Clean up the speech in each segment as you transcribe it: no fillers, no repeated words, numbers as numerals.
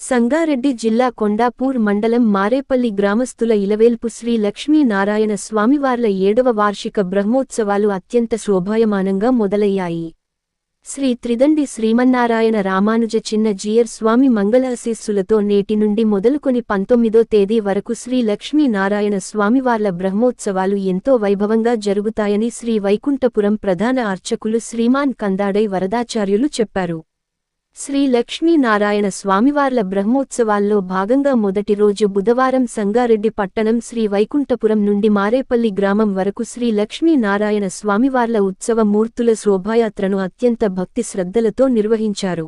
సంగారెడ్డి జిల్లా కొండాపూర్ మండలం మారేపల్లి గ్రామస్తుల ఇలవేల్పు శ్రీ లక్ష్మీనారాయణ స్వామివార్ల 7వ వార్షిక బ్రహ్మోత్సవాలు అత్యంత శోభాయమానంగా మొదలయ్యాయి. శ్రీ త్రిదండి శ్రీమన్నారాయణ రామానుజ చిన్న జీయర్ స్వామి మంగళాశీస్సులతో నేటి నుండి మొదలుకొని 19వ తేదీ వరకు శ్రీ లక్ష్మీనారాయణ స్వామివార్ల బ్రహ్మోత్సవాలు ఎంతో వైభవంగా జరుగుతాయని శ్రీ వైకుంఠపురం ప్రధాన అర్చకులు శ్రీమాన్ కందాడై వరదాచార్యులు చెప్పారు. శ్రీ లక్ష్మీనారాయణ స్వామివార్ల బ్రహ్మోత్సవాల్లో భాగంగా మొదటి రోజు బుధవారం సంగారెడ్డి పట్టణం శ్రీ వైకుంఠపురం నుండి మారేపల్లి గ్రామం వరకు శ్రీ లక్ష్మీనారాయణ స్వామివార్ల ఉత్సవ మూర్తుల శోభాయాత్రను అత్యంత భక్తి శ్రద్ధలతో నిర్వహించారు.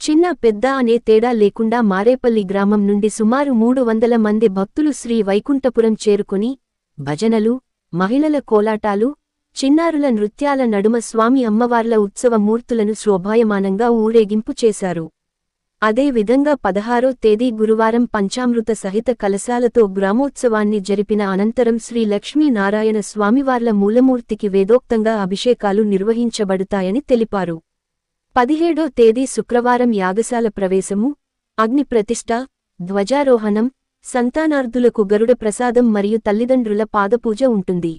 చిన్న పెద్ద అనే తేడా లేకుండా మారేపల్లి గ్రామం నుండి సుమారు 300 మంది భక్తులు శ్రీ వైకుంఠపురం చేరుకుని భజనలు, మహిళల కోలాటాలు, చిన్నారుల నృత్యాల నడుమ స్వామి అమ్మవార్ల ఉత్సవ మూర్తులను శోభాయమానంగా ఊరేగింపు చేశారు. అదే విధంగా 16వ తేదీ గురువారం పంచామృత సహిత కలశాలతో గ్రామోత్సవాన్ని జరిపిన అనంతరం శ్రీ లక్ష్మీనారాయణ స్వామివార్ల మూలమూర్తికి వేదోక్తంగా అభిషేకాలు నిర్వహించబడతాయని తెలిపారు. 17వ తేదీ శుక్రవారం యాగశాల ప్రవేశము, అగ్ని ప్రతిష్ఠ, ధ్వజారోహణం, సంతానార్థులకు గరుడ ప్రసాదం మరియు తల్లిదండ్రుల పాదపూజ ఉంటుంది.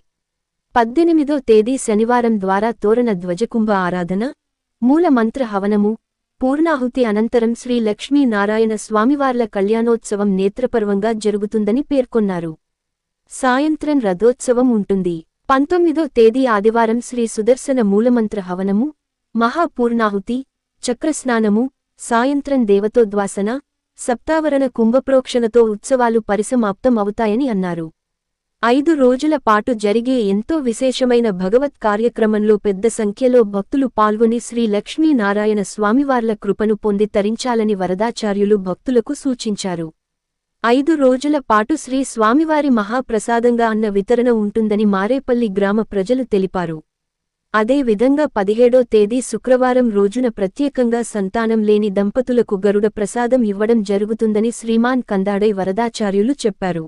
18వ తేదీ శనివారం ద్వారా తోరణ ధ్వజకుంభ ఆరాధన, మూల మంత్ర హవనము, పూర్ణాహుతి అనంతరం శ్రీ లక్ష్మీనారాయణ స్వామివార్ల కళ్యాణోత్సవం నేత్రపర్వంగా జరుగుతుందని పేర్కొన్నారు. సాయంత్రం రథోత్సవం ఉంటుంది. 19వ తేదీ ఆదివారం శ్రీ సుదర్శన మూలమంత్ర హవనము, మహాపూర్ణాహుతి, చక్రస్నానము, సాయంత్రం దేవతోద్వాసన, సప్తావరణ కుంభప్రోక్షణతో ఉత్సవాలు పరిసమాప్తం అవుతాయని అన్నారు. 5 రోజుల పాటు జరిగే ఎంతో విశేషమైన భగవత్ కార్యక్రమంలో పెద్ద సంఖ్యలో భక్తులు పాల్గొని శ్రీ లక్ష్మీనారాయణ స్వామివార్ల కృపను పొంది తరించాలని వరదాచార్యులు భక్తులకు సూచించారు. 5 రోజుల పాటు శ్రీ స్వామివారి మహాప్రసాదంగా అన్న వితరణ ఉంటుందని మారేపల్లి గ్రామ ప్రజలు తెలిపారు. అదే విధంగా 17వ తేదీ శుక్రవారం రోజున ప్రత్యేకంగా సంతానం లేని దంపతులకు గరుడ ప్రసాదం ఇవ్వడం జరుగుతుందని శ్రీమాన్ కందాడై వరదాచార్యులు చెప్పారు.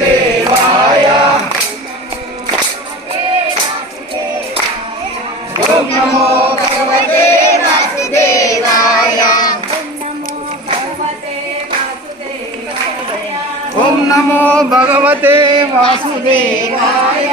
वासुदेवाय ओम नमो भगवते वासुदेवाय ओम नमो भगवते वासुदेवाय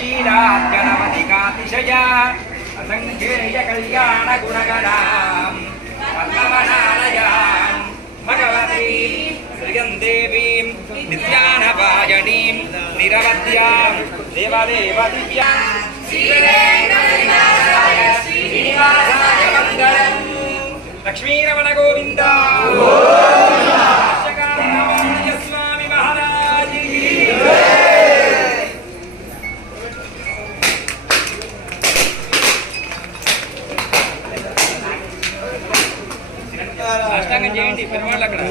క్షీరాద్గణమధికాతిశయ అసంఖ్యేయ కళ్యాణ గుణగణాం పద్మవనాలయాం భగవతీం శ్రియం దేవీం నిత్యానపాయణీం నిరవధ్యాం దేవదేవ దివ్యాం శ్రీనివాసాయ మంగళం లక్ష్మీరమణ గోవింద స్వామి మహారాజ్ అష్టాంగం చేయండి పెరుమాళ్ళు అక్కడ